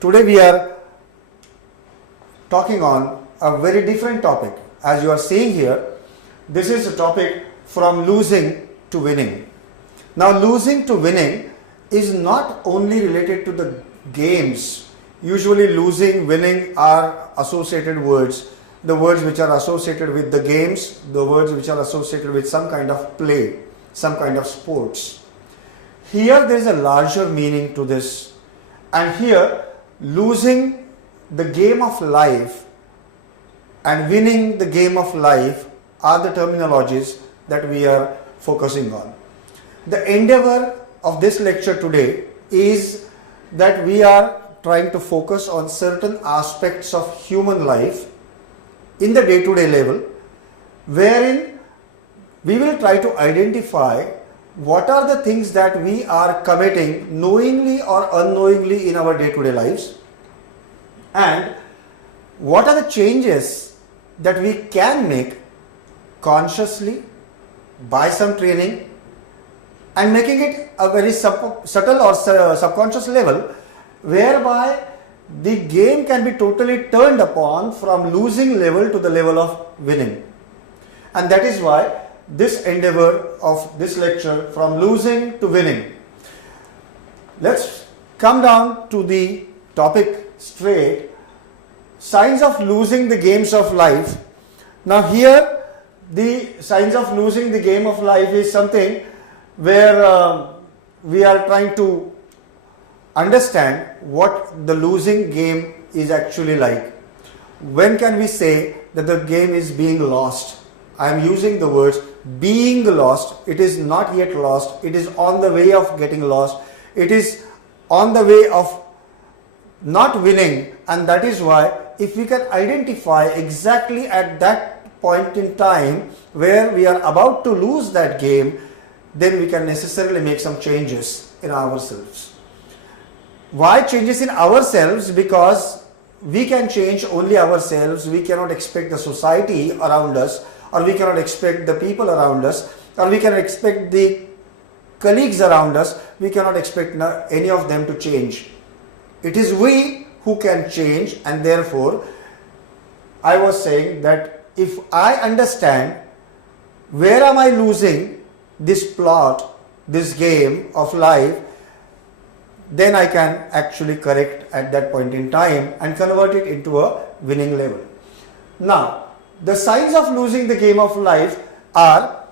Today we are talking on a very different topic. As you are seeing here, this is a topic from losing to winning. Now losing to winning is not only related to the games. Usually losing, winning are associated words. The words which are associated with the games, the words which are associated with some kind of play, some kind of sports. Here there is a larger meaning to this, and here losing the game of life and winning the game of life are the terminologies that we are focusing on. The endeavor of this lecture today is that we are trying to focus on certain aspects of human life in the day-to-day level, wherein we will try to identify what are the things that we are committing knowingly or unknowingly in our day-to-day lives, and what are the changes that we can make consciously by some training and making it a very subtle or subconscious level, whereby the game can be totally turned upon from losing level to the level of winning. And that is why this endeavor of this lecture, from losing to winning. Let's come down to the topic straight. Signs of losing the games of life. Now here the signs of losing the game of life is something where we are trying to understand what the losing game is actually like. When can we say that the game is being lost? I am using the words being lost. It is not yet lost. It is on the way of getting lost. It is on the way of not winning, and that is why if we can identify exactly at that point in time where we are about to lose that game, then we can necessarily make some changes in ourselves. Why changes in ourselves? Because we can change only ourselves. We cannot expect the society around us, or we cannot expect the people around us, or we cannot expect the colleagues around us. We cannot expect any of them to change. It is we who can change, and therefore I was saying that if I understand where am I losing this plot, this game of life, then I can actually correct at that point in time and convert it into a winning level. Now, the signs of losing the game of life are: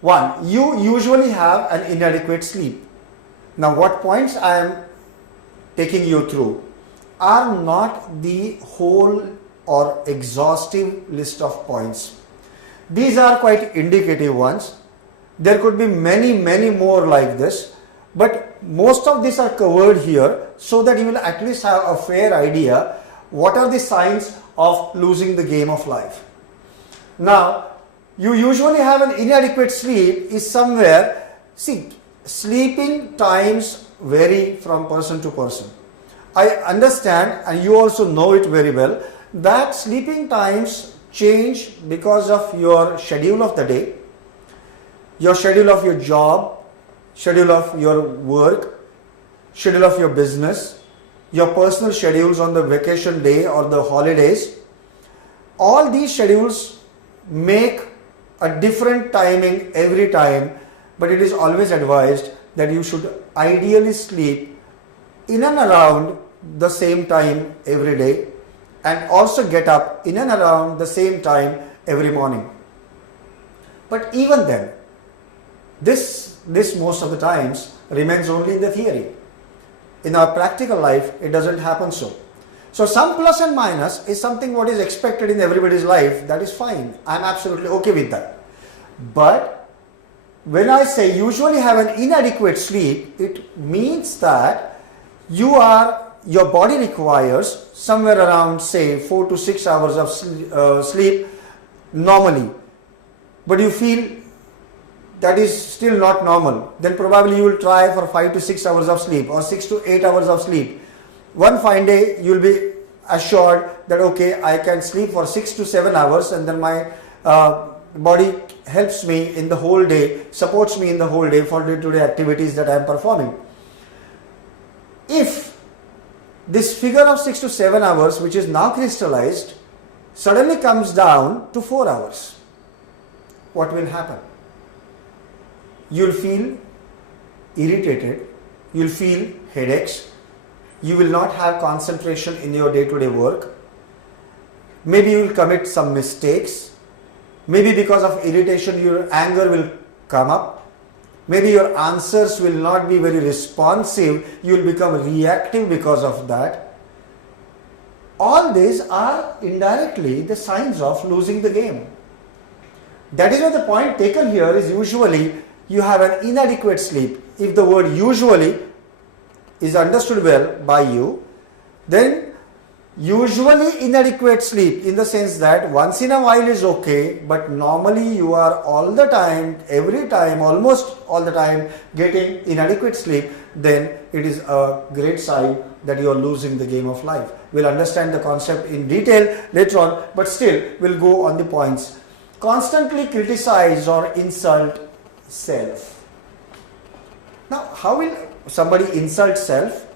1. You usually have an inadequate sleep. Now, what points I am taking you through are not the whole or exhaustive list of points. These are quite indicative ones. There could be many more like this, but most of these are covered here so that you will at least have a fair idea what are the signs of losing the game of life. Now, you usually have an inadequate sleep is somewhere, see, sleeping times vary from person to person. I understand, and you also know it very well, that sleeping times change because of your schedule of the day, your schedule of your job, schedule of your work, schedule of your business, your personal schedules on the vacation day or the holidays. All these schedules make a different timing every time, but it is always advised that you should ideally sleep in and around the same time every day, and also get up in and around the same time every morning. But even then, this most of the times remains only in the theory. In our practical life, it doesn't happen so. So some plus and minus is something what is expected in everybody's life. That is fine. I'm absolutely okay with that. But when I say usually have an inadequate sleep, it means that your body requires somewhere around, say, 4 to 6 hours of sleep normally, but you feel that is still not normal, then probably you will try for 5 to 6 hours of sleep or 6 to 8 hours of sleep. One fine day you will be assured that okay, I can sleep for 6 to 7 hours, and then my body helps me in the whole day, supports me in the whole day for day-to-day activities that I am performing. If this figure of 6 to 7 hours, which is now crystallized, suddenly comes down to 4 hours. What will happen? You'll feel irritated, you'll feel headaches, you will not have concentration in your day-to-day work. Maybe you will commit some mistakes. Maybe because of irritation your anger will come up. Maybe your answers will not be very responsive. You will become reactive because of that. All these are indirectly the signs of losing the game. That is why the point taken here is usually you have an inadequate sleep. If the word usually is understood well by you, then usually inadequate sleep in the sense that once in a while is okay, but normally you are all the time, every time, almost all the time getting inadequate sleep, then it is a great sign that you are losing the game of life. We'll understand the concept in detail later on, but still we'll go on the points. Constantly criticize or insult self. Now, how will somebody insult self?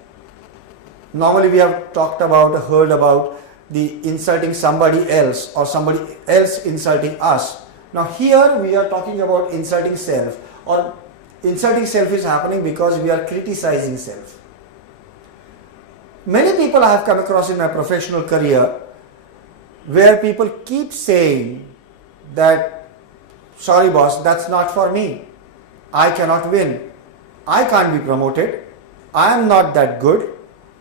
Normally we have talked about, heard about the insulting somebody else or somebody else insulting us. Now here we are talking about insulting self, or insulting self is happening because we are criticizing self. Many people I have come across in my professional career where people keep saying that, sorry boss, that's not for me. I cannot win. I can't be promoted. I am not that good.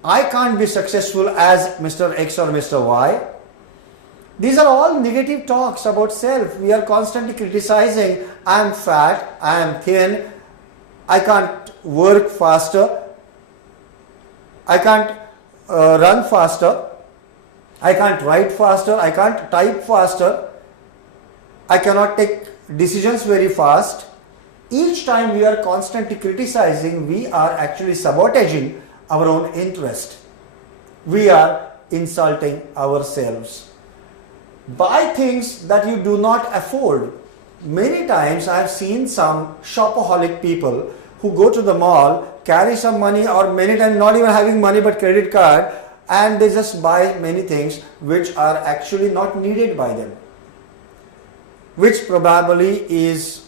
I can't be successful as Mr. X or Mr. Y. These are all negative talks about self. We are constantly criticizing, I am fat, I am thin, I can't work faster, I can't run faster, I can't write faster, I can't type faster, I cannot take decisions very fast. Each time we are constantly criticizing, we are actually sabotaging our own interest. We are insulting ourselves. Buy things that you do not afford. Many times I have seen some shopaholic people who go to the mall, carry some money, or many times not even having money but credit card, and they just buy many things which are actually not needed by them, which probably is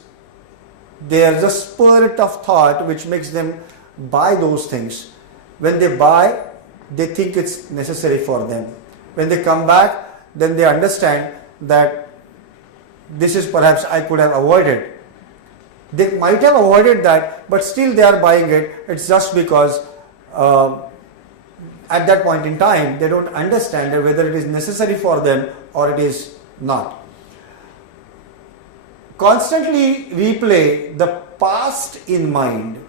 their just spirit of thought which makes them buy those things. When they buy, they think it's necessary for them. When they come back, then they understand that this is perhaps I could have avoided. They might have avoided that, but still they are buying it. It's just because at that point in time, they don't understand that whether it is necessary for them or it is not. Constantly replay the past in mind.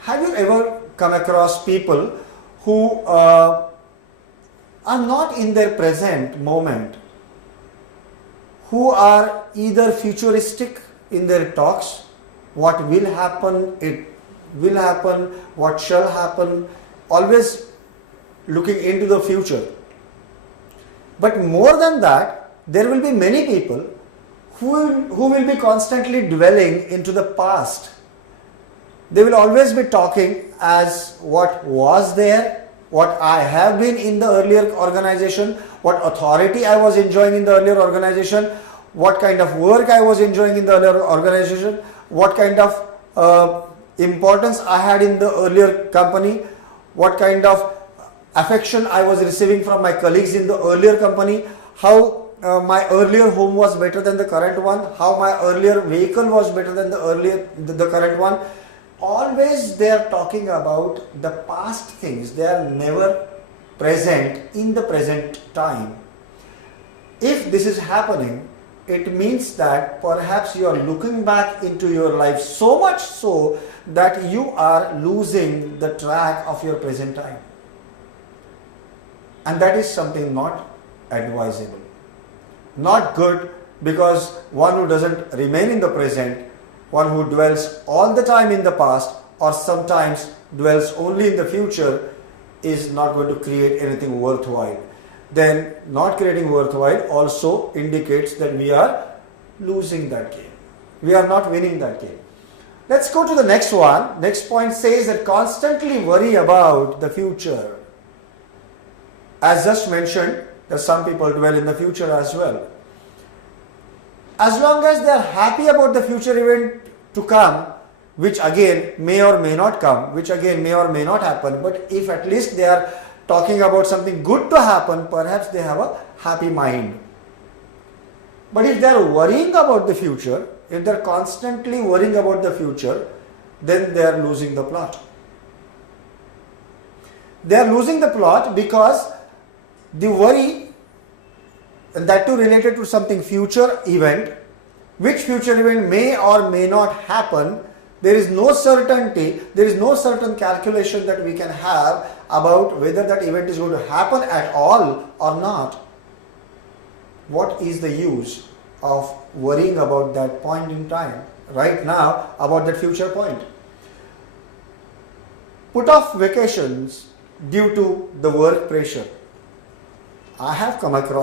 Have you ever come across people who are not in their present moment, who are either futuristic in their talks, what will happen, it will happen, what shall happen, always looking into the future. But more than that, there will be many people who will be constantly dwelling into the past. They will always be talking as what was there, what I have been in the earlier organization, what authority I was enjoying in the earlier organization, what kind of work I was enjoying in the earlier organization, what kind of importance I had in the earlier company, what kind of affection I was receiving from my colleagues in the earlier company, how my earlier home was better than the current one, how my earlier vehicle was better than the current one. Always they are talking about the past things. They are never present in the present time. If this is happening, it means that perhaps you are looking back into your life so much so that you are losing the track of your present time. And that is something not advisable. Not good, because one who doesn't remain in the present, one who dwells all the time in the past or sometimes dwells only in the future, is not going to create anything worthwhile. Then not creating worthwhile also indicates that we are losing that game. We are not winning that game. Let's go to the next one. Next point says that constantly worry about the future. as just mentioned, that some people dwell in the future as well. As long as they are happy about the future event to come, which again may or may not come, which again may or may not happen, but if at least they are talking about something good to happen, perhaps they have a happy mind. But if they are worrying about the future, if they are constantly worrying about the future, then they are losing the plot. They are losing the plot because the worry, and that too related to something future event, which future event may or may not happen, there is no certainty, there is no certain calculation that we can have about whether that event is going to happen at all or not. What is the use of worrying about that point in time, right now, about that future point? Put off vacations due to the work pressure. I have come across